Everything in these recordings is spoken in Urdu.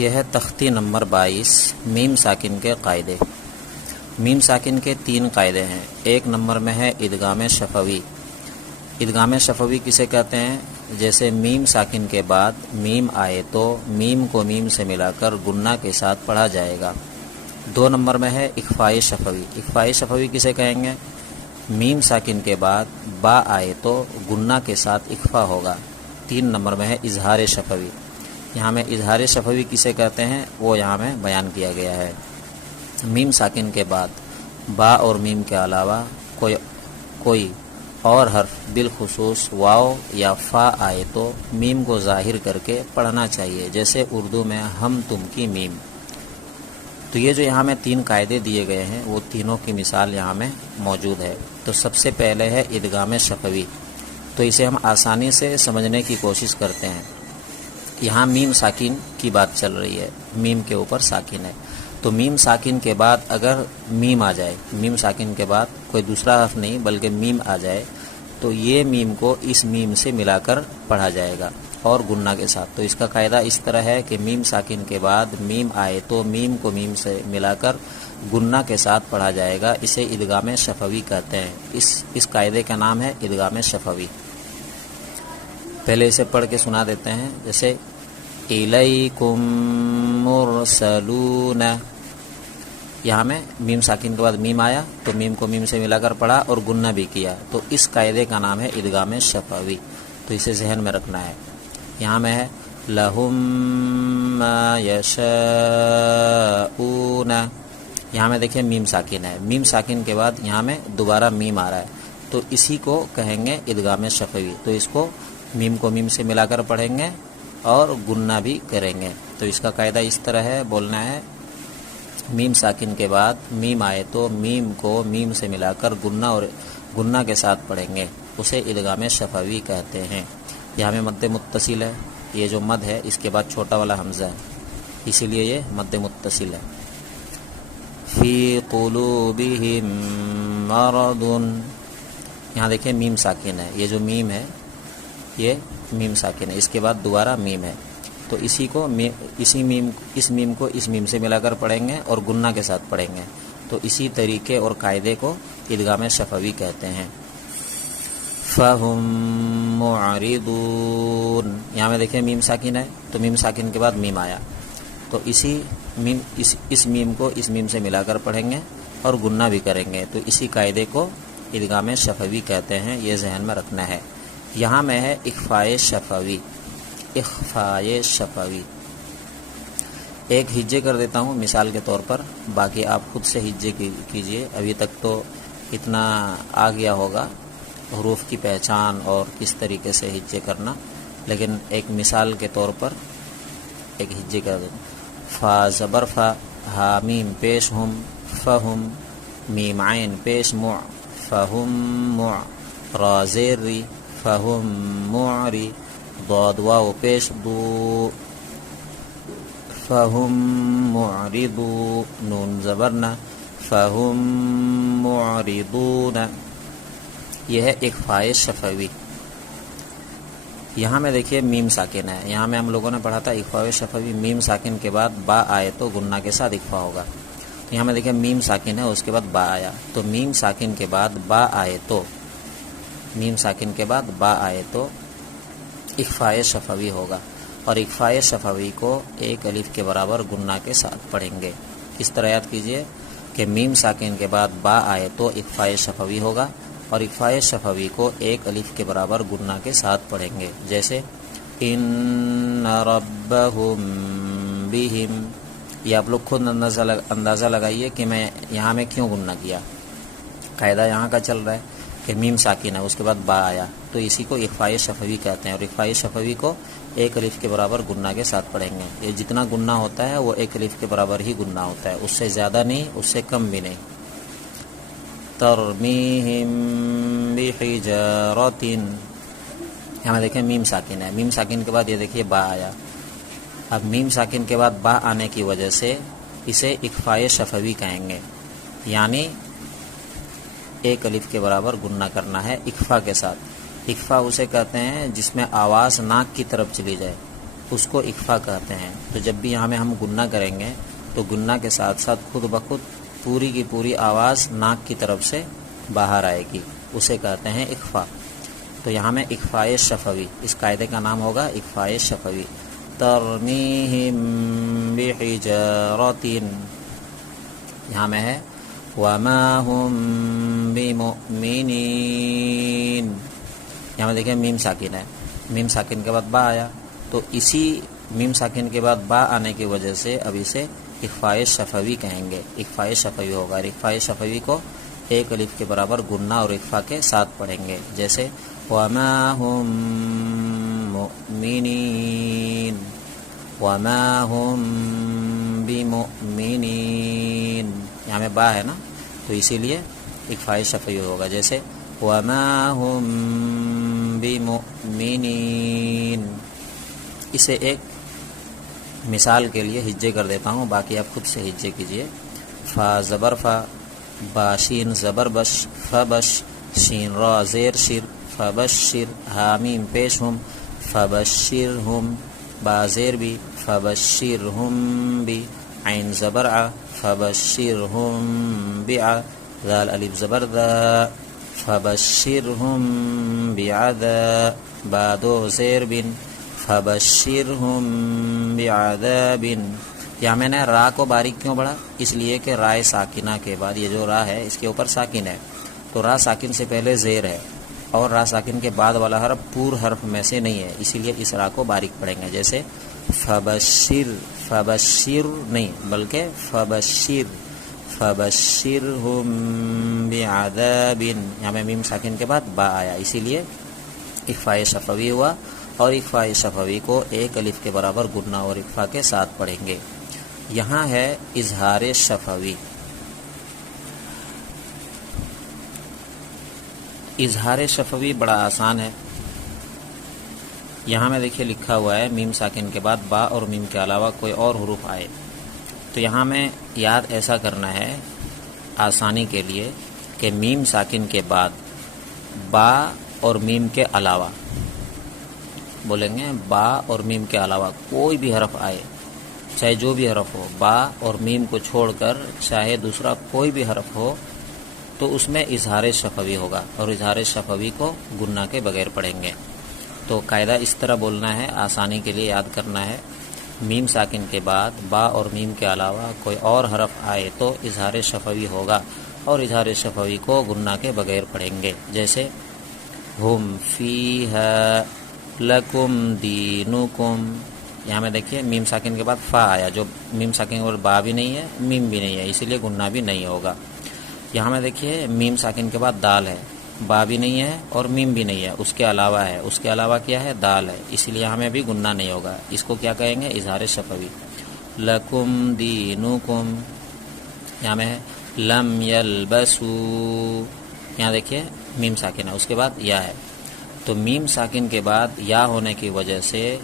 یہ ہے تختی نمبر 22 میم ساکن کے قاعدے۔ میم ساکن کے 3 قاعدے ہیں۔ ایک نمبر میں ہے ادغام شفوی۔ ادغام شفوی کسے کہتے ہیں؟ جیسے میم ساکن کے بعد میم آئے تو میم کو میم سے ملا کر گنہ کے ساتھ پڑھا جائے گا۔ 2 نمبر میں ہے اخفاء شفوی۔ اخفاء شفوی کسے کہیں گے؟ میم ساکن کے بعد با آئے تو گنہ کے ساتھ اخفاء ہوگا۔ 3 نمبر میں ہے اظہار شفوی۔ یہاں میں اظہار شفوی کسے کہتے ہیں وہ یہاں میں بیان کیا گیا ہے۔ میم ساکن کے بعد با اور میم کے علاوہ کوئی اور حرف بالخصوص واو یا فا آئے تو میم کو ظاہر کر کے پڑھنا چاہیے، جیسے اردو میں ہم تم کی میم۔ تو یہ جو یہاں میں 3 قاعدے دیے گئے ہیں وہ تینوں کی مثال یہاں میں موجود ہے۔ تو سب سے پہلے ہے ادغام شفوی، تو اسے ہم آسانی سے سمجھنے کی کوشش کرتے ہیں۔ یہاں میم ساکن کی بات چل رہی ہے، میم کے اوپر ساکن ہے، تو میم ساکن کے بعد اگر میم آ جائے، میم ساکن کے بعد کوئی دوسرا حرف نہیں بلکہ میم آ جائے تو یہ میم کو اس میم سے ملا کر پڑھا جائے گا اور گنہ کے ساتھ۔ تو اس کا قاعدہ اس طرح ہے کہ میم ساکن کے بعد میم آئے تو میم کو میم سے ملا کر گنہ کے ساتھ پڑھا جائے گا، اسے ادغام شفوی کہتے ہیں۔ اس قاعدے کا نام ہے ادغام شفوی۔ پہلے اسے پڑھ کے سنا دیتے ہیں، جیسے الیکم مرسلون۔ یہاں میں میم ساکن کے بعد میم آیا تو میم کو میم سے ملا کر پڑھا اور گنہ بھی کیا، تو اس قاعدے کا نام ہے ادغام شفوی۔ تو اسے ذہن میں رکھنا ہے۔ یہاں میں ہے لہم ما یشاؤون۔ یہاں میں دیکھیں میم ساکن ہے، میم ساکن کے بعد یہاں میں دوبارہ میم آ رہا ہے، تو اسی کو کہیں گے ادغام شفوی۔ تو اس کو میم کو میم سے ملا کر پڑھیں گے اور گنہ بھی کریں گے۔ تو اس کا قاعدہ اس طرح ہے، بولنا ہے میم ساکن کے بعد میم آئے تو میم کو میم سے ملا کر گنہ کے ساتھ پڑھیں گے، اسے ادغام شفوی کہتے ہیں۔ یہاں میں مد متصل ہے، یہ جو مد ہے اس کے بعد چھوٹا والا حمزہ ہے، اسی لیے یہ مد متصل ہے۔ فی قلوبہم مرض، یہاں دیکھیں میم ساکن ہے، یہ جو میم ہے یہ میم ساکن ہے، اس کے بعد دوبارہ میم ہے، تو اس میم کو اس میم سے ملا کر پڑھیں گے اور گنہ کے ساتھ پڑھیں گے، تو اسی طریقے اور قاعدے کو ادغام شفوی کہتے ہیں۔ فَهُمْ مُعْرِضُونَ، یہاں میں دیکھیں میم ساکن ہے تو میم ساکن کے بعد میم آیا، تو اس میم کو اس میم سے ملا کر پڑھیں گے اور گنہ بھی کریں گے، تو اسی قاعدے کو ادغام شفوی کہتے ہیں، یہ ذہن میں رکھنا ہے۔ یہاں میں ہے اخفاء شفوی۔ اخفاء شفوی ایک ہجے کر دیتا ہوں مثال کے طور پر، باقی آپ خود سے ہجے کیجئے۔ ابھی تک تو اتنا آ گیا ہوگا حروف کی پہچان اور کس طریقے سے ہجے کرنا، لیکن ایک مثال کے طور پر ایک ہجے کر دیتا ہوں۔ فا زبر فا، ہا میم پیش ہم، فہم، میم عین پیش مع، فہم مع، را زیر ری، فہم معری، ضاد واو پیش دو، فہم معرضو، نون زبرنا، فہم معرضون۔ یہ ہے اخفاء شفوی۔ یہاں میں دیکھیے میم ساکن ہے، یہاں میں ہم لوگوں نے پڑھا تھا اخفاء شفوی، میم ساکن کے بعد با آئے تو گنہ کے ساتھ اخفاء ہوگا۔ یہاں میں دیکھیں میم ساکن ہے، اس کے بعد با آیا، تو میم ساکن کے بعد با آئے تو میم ساکن کے بعد با آئے تو اخفاء شفوی ہوگا، اور اخفاء شفوی کو 1 الف کے برابر گنہ کے ساتھ پڑھیں گے۔ اس طرح یاد کیجئے کہ میم ساکن کے بعد با آئے تو اخفاء شفوی ہوگا، اور اخفاء شفوی کو 1 الف کے برابر گنہ کے ساتھ پڑھیں گے، جیسے ان ربہم بہم۔ یہ آپ لوگ خود اندازہ لگائیے کہ میں یہاں میں کیوں گنہ کیا۔ قاعدہ یہاں کا چل رہا ہے کہ میم ساکن ہے، اس کے بعد با آیا، تو اسی کو اخفاء شفوی کہتے ہیں، اور اخفاء شفوی کو 1 الف کے برابر گنہ کے ساتھ پڑھیں گے۔ یہ جتنا گنہ ہوتا ہے وہ 1 الف کے برابر ہی گنہ ہوتا ہے، اس سے زیادہ نہیں، اس سے کم بھی نہیں۔ ترمیہم بحجارۃ، یہاں دیکھیں میم ساکن ہے، میم ساکن کے بعد یہ دیکھیے با آیا، اب میم ساکن کے بعد با آنے کی وجہ سے اسے اخفاء شفوی کہیں گے، یعنی 1 الف کے برابر گنہ کرنا ہے اخفاء کے ساتھ۔ اخفاء اسے کہتے ہیں جس میں آواز ناک کی طرف چلی جائے، اس کو اخفا کہتے ہیں۔ تو جب بھی یہاں میں ہم گننا کریں گے تو گننا کے ساتھ ساتھ خود بخود پوری کی پوری آواز ناک کی طرف سے باہر آئے گی، اسے کہتے ہیں اخفا۔ تو یہاں میں اخفائے شفوی، اس قاعدے کا نام ہوگا اخفائے شفوی۔ ترمیہم بحجارۃ، یہاں میں ہے وما ہم بمؤمنین، یہاں میں دیکھیں میم ساکن ہے، میم ساکن کے بعد با آیا، تو اسی میم ساکن کے بعد با آنے کی وجہ سے اب اسے اخفائے شفوی کہیں گے، اخفائے شفوی ہوگا۔ اور اخفائے شفوی کو ایک الف کے برابر گننا اور اخفا کے ساتھ پڑھیں گے، جیسے وما ہم مؤمنین، وما ہم بمؤمنین، یہاں میں با ہے نا تو اسی لیے اخفائے شفوی ہوگا، جیسے وما ہم بمؤمنین۔ اسے ایک مثال کے لیے ہجے کر دیتا ہوں، باقی آپ خود سے ہجے کیجئے۔ فا زبر فا، باشین زبر بش، فبش، شین را زیر شر، فبشر، حامیم پیش ہم، فبشرہم، با زیر بھی، فبشرہم بھی، عین زبر ع، فبشرہم بعا، ذال الف زبر ذا، فبشرہم بعذاب، با دو زیر بن، فبشرہم بعذاب۔ یہاں میں نے را کو باریک کیوں بڑھا؟ اس لیے کہ رائے ساکنہ کے بعد یہ جو را ہے اس کے اوپر ساکن ہے، تو را ساکن سے پہلے زیر ہے اور را ساکن کے بعد والا حرف پور حرف میں سے نہیں ہے، اسی لیے اس را کو باریک پڑھیں گے، جیسے فبشر، فبشر نہیں بلکہ فبشر، فبشرہم بعذاب، یہاں میں میم ساکن کے بعد با آیا، اسی لیے اخفائے شفوی ہوا، اور اخفائے شفوی کو ایک الف کے برابر گننا اور اخفا کے ساتھ پڑھیں گے۔ یہاں ہے اظہار شفوی۔ اظہار شفوی بڑا آسان ہے، یہاں میں دیکھیے لکھا ہوا ہے میم ساکن کے بعد با اور میم کے علاوہ کوئی اور حروف آئے، تو یہاں میں یاد ایسا کرنا ہے آسانی کے لیے کہ میم ساکن کے بعد با اور میم کے علاوہ، بولیں گے با اور میم کے علاوہ کوئی بھی حرف آئے، چاہے جو بھی حرف ہو، با اور میم کو چھوڑ کر چاہے دوسرا کوئی بھی حرف ہو تو اس میں اظہار شفوی ہوگا، اور اظہار شفوی کو گننا کے بغیر پڑھیں گے۔ تو قاعدہ اس طرح بولنا ہے، آسانی کے لیے یاد کرنا ہے، میم ساکن کے بعد با اور میم کے علاوہ کوئی اور حرف آئے تو اظہار شفوی ہوگا، اور اظہار شفوی کو گننا کے بغیر پڑھیں گے، جیسے ہم فیہا لکم دینکم، یہاں میں دیکھیے میم ساکن کے بعد فا آیا، جو میم ساکن کے بعد با بھی نہیں ہے میم بھی نہیں ہے، اسی لیے گننا بھی نہیں ہوگا۔ یہاں میں دیکھیے میم ساکن کے بعد دال ہے، با بھی نہیں ہے اور میم بھی نہیں ہے، اس کے علاوہ ہے، اس کے علاوہ کیا ہے؟ دال ہے، اسی لیے ہمیں بھی گننا نہیں ہوگا، اس کو کیا کہیں گے؟ اظہار شفوی۔ لکم دینکم، یہاں میں ہے لم یلبسو، یہاں دیکھیے میم ساکن ہے، اس کے بعد یا ہے، تو میم ساکن کے بعد یا ہونے کی وجہ سے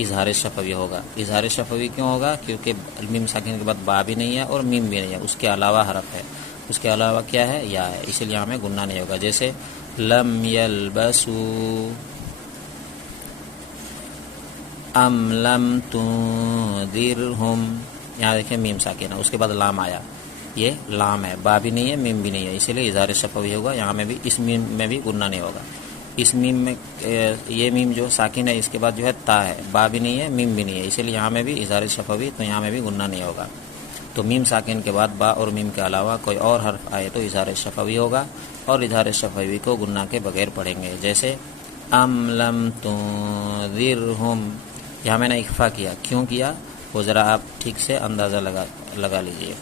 اظہار شفوی ہوگا۔ اظہار شفوی کیوں ہوگا؟ کیونکہ میم ساکن کے بعد با بھی نہیں ہے اور میم بھی نہیں ہے، اس کے علاوہ حرف ہے، اس کے علاوہ کیا ہے؟ یا ہے، اسی لیے ہمیں گننا نہیں ہوگا، جیسے لم یلبسو، ام لم تنذرہم، یہاں دیکھیں میم ساکن ہے، اس کے بعد لام آیا، یہ لام ہے، با بھی نہیں ہے میم بھی نہیں ہے، اسی لیے اظہار شفوی ہوگا، یہاں میں بھی اس میم میں بھی گننا نہیں ہوگا۔ اس میم میں یہ میم جو ساکن ہے اس کے بعد جو ہے تا ہے، با بھی نہیں ہے میم بھی نہیں ہے، اسی لیے یہاں میں بھی اظہار شفوی، تو یہاں میں بھی گننا نہیں ہوگا۔ تو میم ساکن کے بعد با اور میم کے علاوہ کوئی اور حرف آئے تو اظہار شفوی ہوگا، اور اظہار شفوی کو گننا کے بغیر پڑھیں گے، جیسے ام لم تنذرہم، یہاں میں نے اخفا کیا، کیوں کیا وہ ذرا آپ ٹھیک سے اندازہ لگا لیجئے۔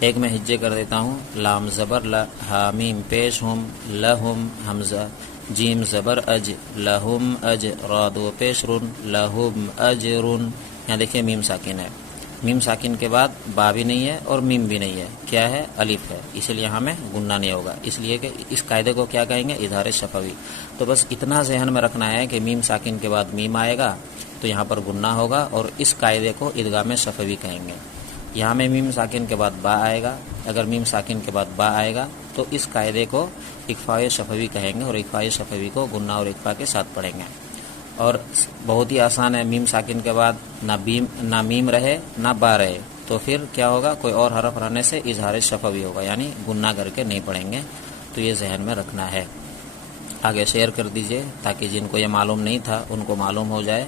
ایک میں ہجے کر دیتا ہوں، لام زبر ل، حامیم پیش ہم، لہم حمزہ، جیم زبر اج، لہم اج، را دو پیش رن، لہم اجرن، یہاں دیکھیں میم ساکن ہے، میم ساکن کے بعد با بھی نہیں ہے اور میم بھی نہیں ہے، کیا ہے؟ الف ہے، اسی لیے ہمیں گننا نہیں ہوگا، اس لیے کہ اس قاعدے کو کیا کہیں گے؟ اظہار شفوی۔ تو بس اتنا ذہن میں رکھنا ہے کہ میم ساکن کے بعد میم آئے گا تو یہاں پر گننا ہوگا، اور اس قاعدے کو ادغام شفوی کہیں گے۔ یہاں میں میم ساکن کے بعد با آئے گا، اگر میم ساکن کے بعد با آئے گا تو اس قاعدے کو اخفاء شفوی کہیں گے، اور اخفاء شفوی کو گننا اور اخفا کے ساتھ پڑھیں گے۔ اور بہت ہی آسان ہے، میم ساکن کے بعد نہ میم رہے نہ با رہے، تو پھر کیا ہوگا، کوئی اور حرف رہنے سے اظہار شفوی ہوگا، یعنی گنہ کر کے نہیں پڑھیں گے، تو یہ ذہن میں رکھنا ہے۔ آگے شیئر کر دیجئے تاکہ جن کو یہ معلوم نہیں تھا ان کو معلوم ہو جائے۔